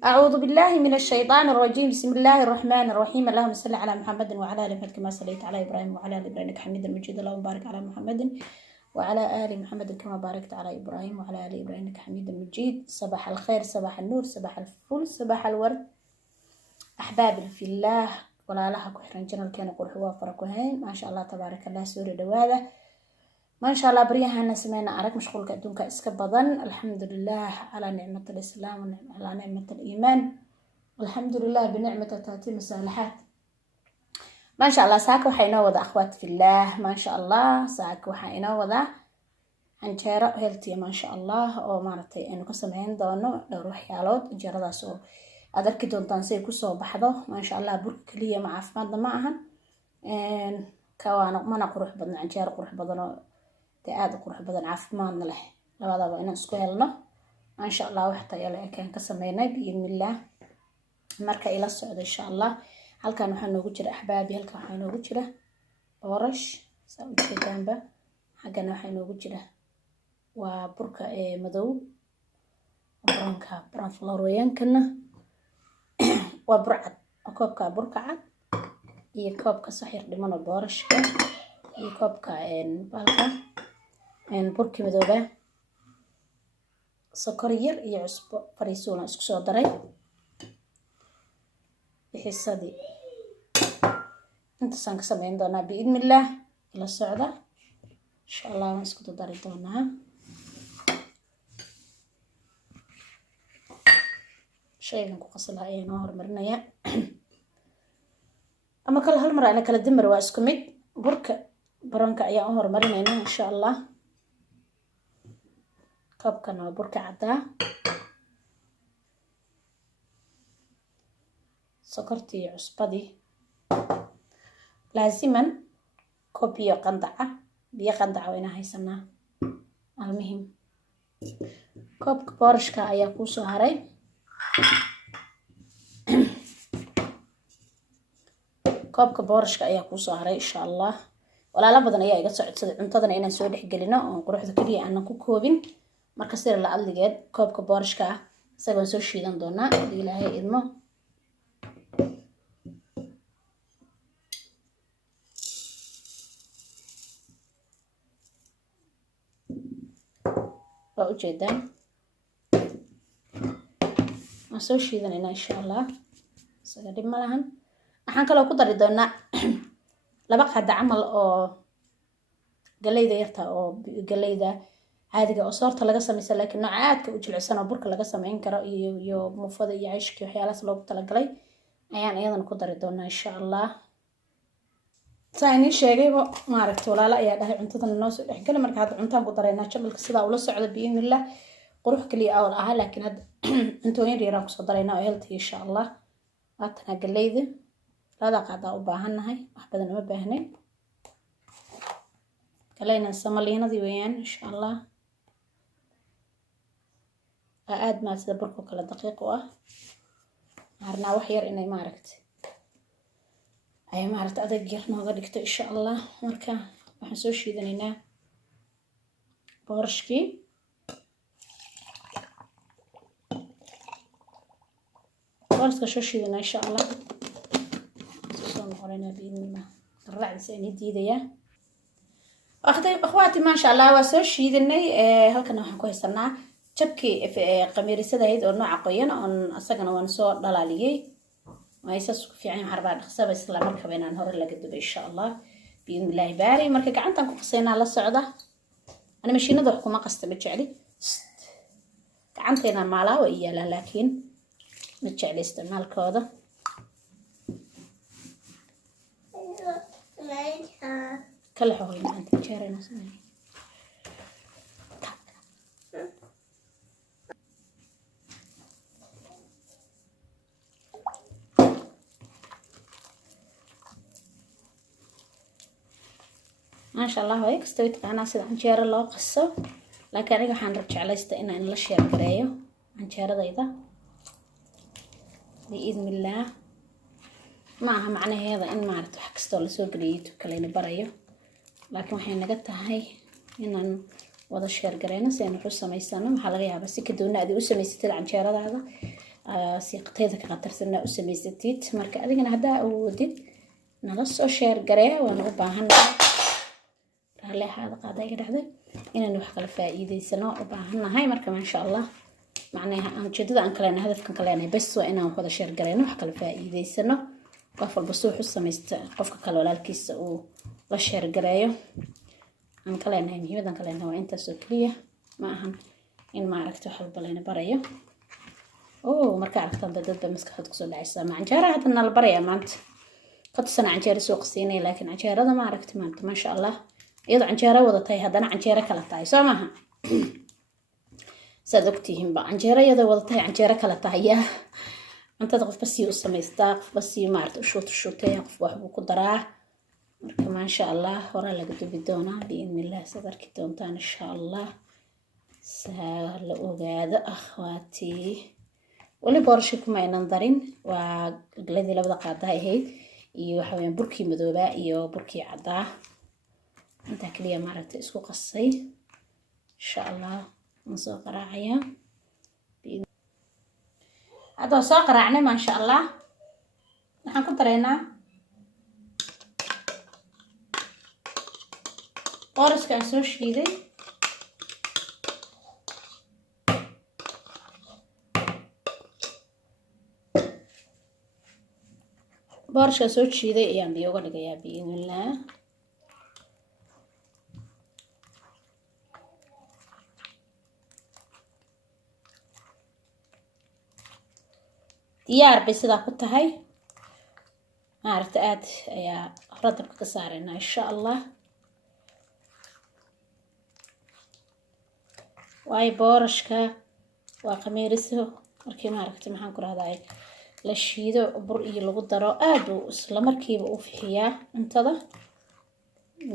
أعوذ بالله من الشيطان الرجيم. بسم الله الرحمن الرحيم. اللهم صل على محمد وعلى آل محمد كما صليت على إبراهيم وعلى آل إبراهيم إنك حميد مجيد. اللهم بارك على محمد وعلى آل محمد كما باركت على إبراهيم وعلى آل إبراهيم إنك حميد مجيد. صباح الخير، صباح النور، صباح الفل، صباح الورد. أحبابي في الله ولا لها كحرن جنال كانوا قرح وافرك وهين ما شاء الله تبارك الله. سوري دواده ما شاء الله بريها سمينا أرك مشغول كأدونك إسكبضن. الحمد لله على نعمة الإسلام وعلى نعمة الإيمان، والحمد لله بنعمة تتم الصالحات. ما شاء الله ساك وحينا وضع أخوات في الله. ما شاء الله ساك وحينا وضع عنجيرة هيلتي ما شاء الله أو مارتي إنه كسمين دونو لو روح يالود جردا سو أدرك دون تنسير كسو بحضه. ما شاء الله برك ليه مع فماد معهن كوانا ما نقروح بدن عنجيرة قروح بدن aad qurux badan caafimaadna leh labadaba inaan isku helno ma sha Allah. waxta yala kan ka sameeynay biidnillah marka ila socdo insha Allah. halkan waxa noogu jira ahbaabi, halkan waxa noogu jira boorash soo jeedanba, xagana waxa noogu jira waa burka madow branka florooyankana waa burcad koobka burka cad iyo koobka saxir dhiman boorashka iyo koobka balka burki madooba sokor yar iyo cusbo fariisuuna isku soo daray bixisadii inta san ka sameyn doonaa biidnillah. ila socda insha Allah waan isku dari doonaa. shaygan ku qaslaha ayaan hormarinaya ama kala hal mar ana kala dimar waa isku mid. burka baranka ayaan hormarinayna insha Allah. koobkan waa burka cadda, sokortii cusbadii laaziman koob biyo qandaca wayna haysanaa. almuhim koobka boorashka ayaa ku soo haray. koobka boorashka ayaa ku soo haray insha Allah. walaalo badan ayaa iga socodsaday cuntadana inaan soo dhex gelino oo quruxda kaliya aan ku koobin. marka sir la adligeed koobka boorashka isaga soo shiidan doona ilaahay idmo. waa u jeedaan ma soo shiidanayna insha Allah. isaga dib ma lahan. waxaan kale ku dari doonaa laba qada camal oo galeyda yarta oo galeyda caadiga oo soorta laga sameeyay laakiin noocaadka u jilicsan oo burka laga sameyn karo iyo muufada iyo cayshka waxyaalahaas loogu talagalay ayaan iyadana ku dari doonaa insha Allah. saani sheegayba maaragtay walaalo ayaa dhahay cuntadan noo soo dhexgal marka hadda cuntaan ku dareynaa jabalka sida ula socdo biidnillah. qurux kaliya oo ah laakiin hadda cuntooyin yar ku soo dareynaa oo healthy insha Allah. waatana galeyda lada qaada u baahanahay wax badan uma baahnayn. kaleyna samaliinadii weeyaan insha Allah. aad ma sida burku kala daqiiq u ah arna wax yar inay maaragtay ay maaragtay adag yar nooga dhigto insha Allah. marka waxaan soo shiidanaynaa boorashkii. boorashka soo shiidana insha Allah. soo noqonayna biidnillah. raacisa inay diidaya akhwaati ma sha Allah. waa soo shiidanay. halkan waxaan ku haysanaa jabkii qamiirisada ahayd oo nooca qoyan oo asagana waan soo dhalaaliyay. waa isaas ku fiican harbaa dhaqsaba isla markaba inaan hore laga dubo insha Allah biidnillah baari. marka gacantan ku qaseynaa la socda. ana mashiinada wax kuma qasta ma jecli gacanteena maalaa way yaala laakiin ma jecli isticmaalkooda. kala xoogay maanta jeerayna sameeyay ما شاء الله. هيك استويت أنا سيد عنجيرة لو قصة لكن أنا waxaan rab jeclaysta inaan la share gareeyo عنجيradayda biidnillah. maaha macnaheeda in maaragtay wax kasta la soo galiyo kaleena barayo laakiin waxay naga tahay inaan wada share gareyno si aan wax u sameysano. waxa laga yaabaa si ka doona aad u sameysatid عنجيradada siiqteeda ka qatarsanaa u samaysatid. Marka adigana haddaa awoodid nala soo sheer garee, waan u baahannahay raalli ahaada qaada iga dhacday inaan wax kala faa'iidaysano u baahannahay. Marka maasha allah macnaha aan ujeedada aan kalena hadafkan kalena bas waa inaan wada sheer gareyno wax kala faa'iidaysano. qof walba soo xus samaysta qofka kale walaalkiisa uu la sheer gareeyo. aan kalena muhiimadan kalena waa intaas oo kaliya ma ahan in ma aragto wax walba layna barayo. marka aragtaan dadba maskaxda ku soo dhacaysa ma canjeera hadda nala baraya maanta qad sana canjeera soo qasiinay laakiin canjeerada ma aragti maanta maasha allah iyadoo canjeera wada tahay haddana canjeera kala tahay soo maaha saad ogtihiin ba canjeera iyadoo wada tahay canjeera kala tahay cuntada qofba sii u samaystaa qofba sii maaragta u shuutaya qof waxbuu ku daraa. marka maasha allah horaa laga dubi doonaa biidnillah saad arki doontaan insha allah. saa la ogaado akhwaatii wali boorashii kuma aynan darin waa gladii labada qaadaha ahayd iyo waxa weeyaan burkii madoobaa iyo burkii caddaa inta kaliya maaragta isku qasay insha allah aan soo qaraacaya. hadda soo qaraacnay maasha allah waxaan ku dareynaa boorashka aan soo shiiday boorashka soo jiiday ayaan biyo uga dhigayaa biidnillah. diyaar bay sidaa ku tahay maaragta aad ayaa radabka ka saaraynaa insha allah. waayo boorashka waa qamiiriso markii maaragta maxaan ku rahdaa la shiido bur iyo lagu daro aad uu isla markiiba u fixiyaa cuntada.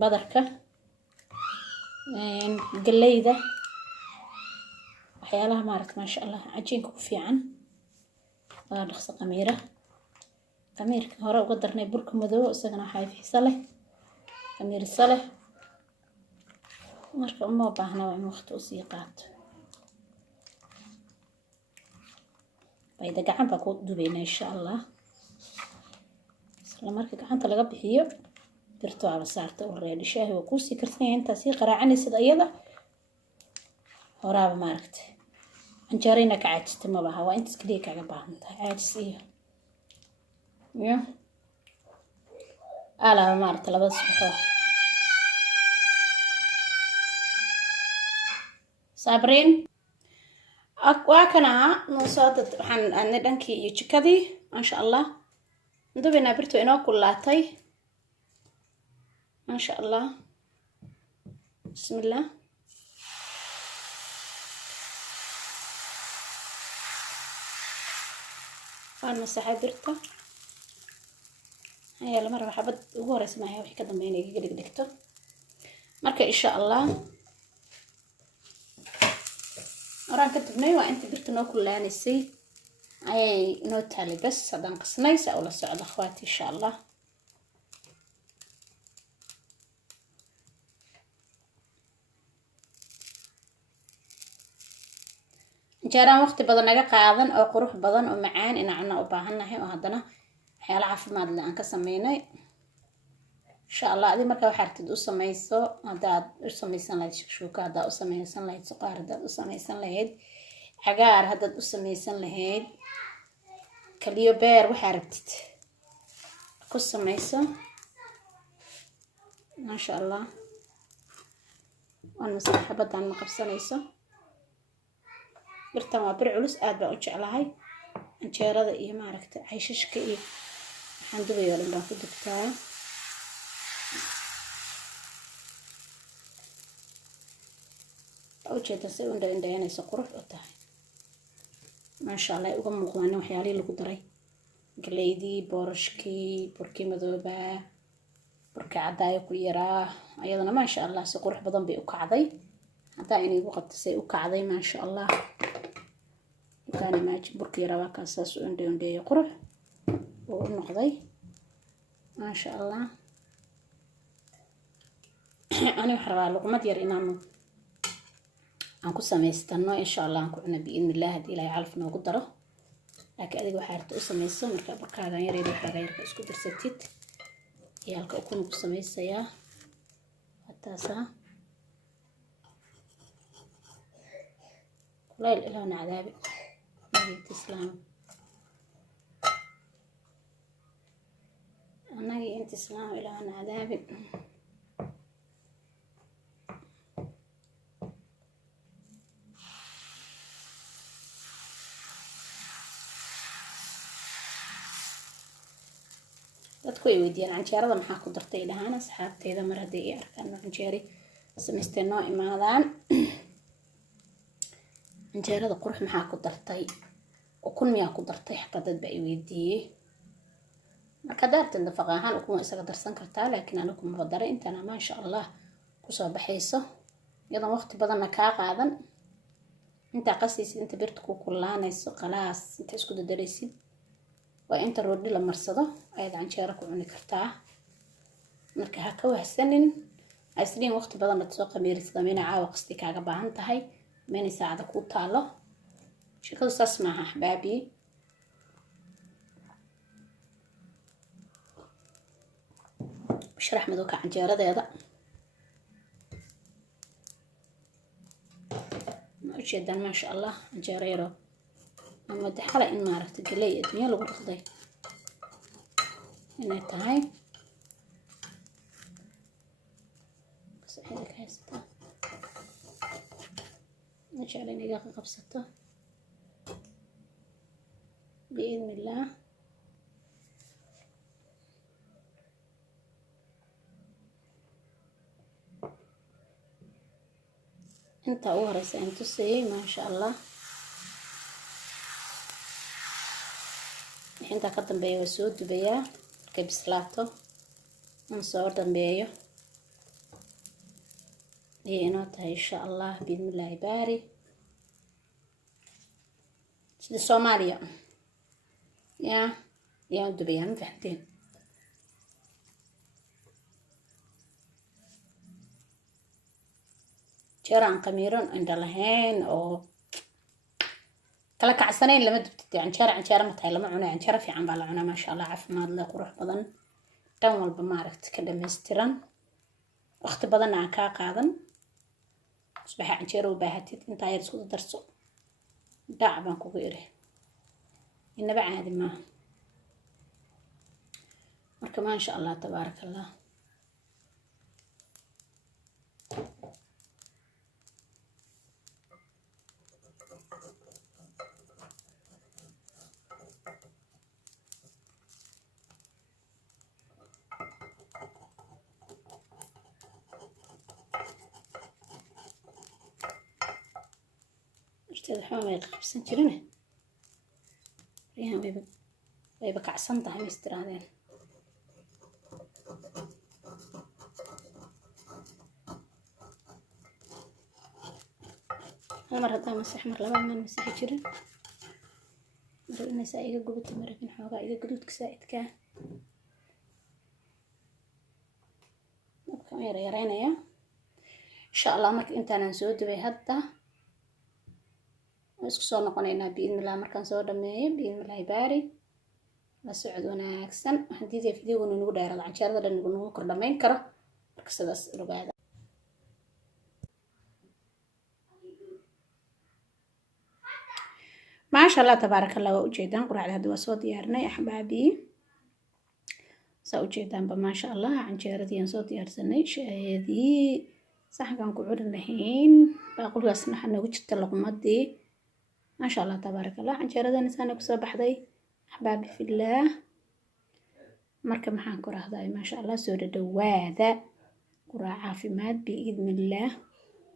badarka galeyda waxyaalaha maaragta maasha allah cajiinka ku fiican waa dhaqso qamiirka hore uga darnay burka madow isagana waxaa fixiso leh qamiiriso leh. marka uma baahna waa in waqti u sii qaato. bayda gacan baa ku dubaynaa insha allah. isla marka gacanta laga bixiyo birto aba saarta oo reedi shaahi waa kuusii karsan yahay intaa sii qaraacanaysid ayada horaaba maaragta canjeerayna ka caajista ma baha waa intaas kaliya kaaga baahan tahay caajis iyo alaaba maaragta labada subaxoo sabriin waa kana noosaadad waxaan aadnay dhankii iyo jikadii maasha allah dubaynaa birtu inoo kullaatay maasha allah. bismillah waan masaxay birta ayaa lama raba xabad ugu horeysa maaha wixii ka dambeeya inay iga dhigdhigto. marka insha allah horaan ka dubnay waa inta birta noo kullaanaysay ayay noo taalay bas haddaan qasnay saa ula socdo akhwaati insha allah. canjeeraan waqti badan naga qaadan oo qurux badan oo macaan inaan cunno u baahannahay oo haddana waxyaala caafimaad leh aan ka sameynay insha allah. adi markaa waxaa aragtid u samayso haddaad u samaysan lahayd shukshuuka haddaad u samaysan lahayd suqaar haddaad u samaysan lahayd cagaar haddaad u samaysan lahayd kaliyo beer waxaa aragtid ku samayso maasha allah. waan masaxa xabadaan ma qabsanayso. birtan waa bir culus aad baan u jeclahay canjeerada iyo maaragta cayshashka iyo waxaan dubayo dhan baan ku dubtaa. ujeeda si indhaynayso qurux u tahay maasha allah. uga muuqdaan waxyaalihii lagu daray galeydii boorashkii burkii madoobaa burkii caddaayo ku yaraa ayadana maasha allah si qurux badan bay u kacday. haddaa inay igu qabto say u kacday maasha allah. dukaani maaji burkii yaraa waa kaas saas u indhayo qurux uu u noqday maasha allah. ani waxaan rabaa luqmad yar inaanu aan ku samaystano insha allah aan ku cuno biidnillah haddii ilaahay calaf noogu daro laakiin adiga waxaa rabta u samayso marka burkaagan yar iyo waxaaga yarka isku darsatid iyo halka ukun ku samaysayaa hataasaa kulayl ilaana cadaabi nabiga islaam anagi inta islaam ilaana cadaabi dadku ay weydiiyaan canjeerada maxaa ku dartay dhahaan asxaabteeda mar haddii ay arkaan canjeeri samaystay noo imaadaan canjeerada qurux maxaa ku dartay ukun miyaa ku dartay xataa dad baa ay weydiiyey marka daartan nafaqa ahaan ukun waa isaga darsan kartaa laakiin anigu kuma daray intana maasha allah kusoo baxayso iyadoon waqti badanna kaa qaadan intaa qasaysid inta birta ku kullaanayso khalaas inta isku dadaraysid waa inta roodhi la marsado ayaad canjeero ku cuni kartaa marka ha ka wahsanin asliin waqti badan la soo qamiirisid ama inay caawa qasti kaaga baahan tahay ama inay saacada kuu taalo shekadu saas maaha axbaabii bashar axmed oo ka canjeeradeeda ma ujeedaan maasha allah canjeero yaro ama daxala in maaragta galey adduunya lagu dhaqday inay tahay saxida ka haysata insha allah inaga qabsato biidn illah inta ugu horeysa aan tusayay maasha allah inta ka dambeeyo waa soo dubayaa markay bislaato aan soo dambeeyo iyo inoo tahay insha allah biidnillaahi baari sida soomaaliya yaa yaan dubayaa ma fahanteen jeeraan qamiiran indha lahayn oo kala kacsanayn lama dubtid canjeero ma tahay lama cuno canjeero fiican baa la cunaa maasha allah caafimaad leh qurux badan dhan walba maaragta ka dhammaystiran waqti badanna aan kaa qaadan subaxa canjeero u baahatid intaa yar isku darso daac baan kugu iri inaba caadi maaha marka maasha allah tabaaraka allah اشتري حمام يقبسن جرينه ريها ويبا كعسن تاع مستر هذين مرة هذا مسح مرة لبعض من مسح جرين مرة إنه سايق قبض مرة كن حوجا إذا قدود كسائد كان نبكي يرينا يا إن شاء الله مرك أنت أنا نسود بهذا isku soo noqonaynaa biidnillah markaan soo dhameeyo biidnillahi baari la socod wanaagsan haddii videogu nagu dheeraado canjeerada dhan nagu kor dhamayn karo marka sidaas ogaada maasha allah tabaaraka allah waa ujeedaan quraacda hadda waa soo diyaarinay axbaabii saa ujeedaanba maasha allah canjeeradii aan soo diyaarsanay shaayadii saxankaan ku curin lahayn baaqulkaasna waxaa noogu jirta luqmadii ما شاء الله تبارك الله canjeerada insaana ku soo baxday ahbaabi fillah marka maxaan ku raahday ma sha Allah soo dhawaada quraac caafimaad biidnillah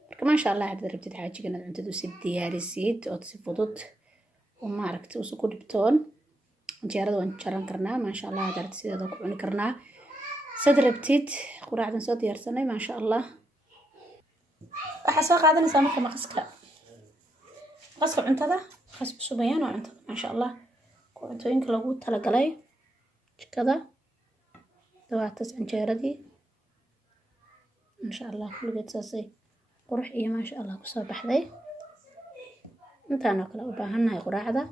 marka ma sha Allah aad rabtid xaajiga inaad cuntada si diyaarisid oo si fudud oo ma aragtay oo ku dhibtoon canjeerada waan jaran karnaa ma sha Allah aad rabtid sideeda ku cuni karnaa sad rabtid quraacdan soo diyaarsanay ma sha Allah waxa soo qaadanaysaa marka maqaska قصب cuntada qasb subayaan oo cuntada ma sha Allah cuntooyinka lagu tala galay jikada dawaatas canjeeradii ma sha Allah kulligeed saasay qurux iyo ma sha Allah ku soo baxday intaan oo kale u baahanahay quraacda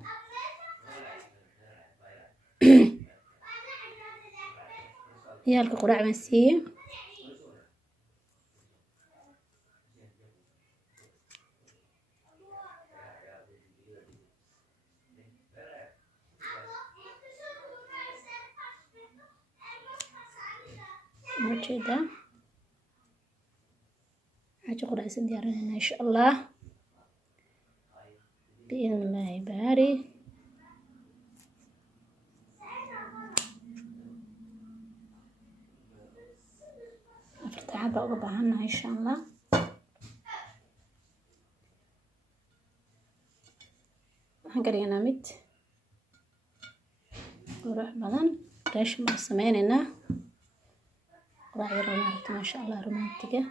ciyaalka quraac baan siiyey. وجهدا حاجة قرأ سنديارنا إن شاء الله بإذن الله باري. أفتح بقى بعنا إن شاء الله. هنقرينا مت وروح بدن ريش مع سميننا راعي رومانتك ما شاء الله رومانتك.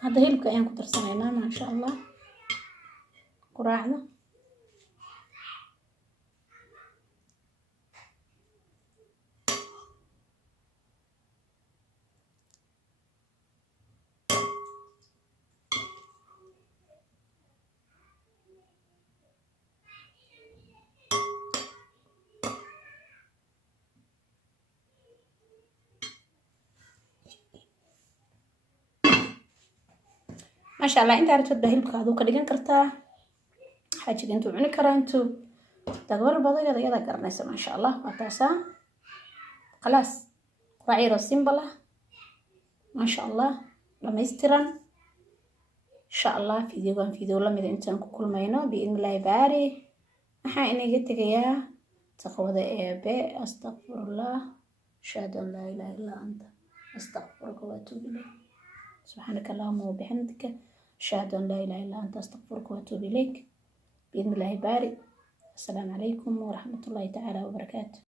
هذا هيلك أيام كتر سنينا ما شاء الله قراعنا. ما شاء الله أنت عرفت بهيلك هذا وكديجان كرتا حاجة أنتوا عنا كرانتو تقول البضيعة ذي هذا قرنيسة ما شاء الله وتاسع خلاص راعي رسيمبله ما شاء الله لما يسترن إن شاء الله فيديو لما إذا أنت كل ما ينو بإذن الله يباري أحا إني قلت يا تقوى ذا أستغفر الله أشهد أن لا إله إلا أنت أستغفرك وأتوب إليك سبحانك اللهم وبحمدك أشهد أن لا إله إلا أنت أستغفرك وأتوب إليك بإذن الله يبارك. السلام عليكم ورحمة الله تعالى وبركاته.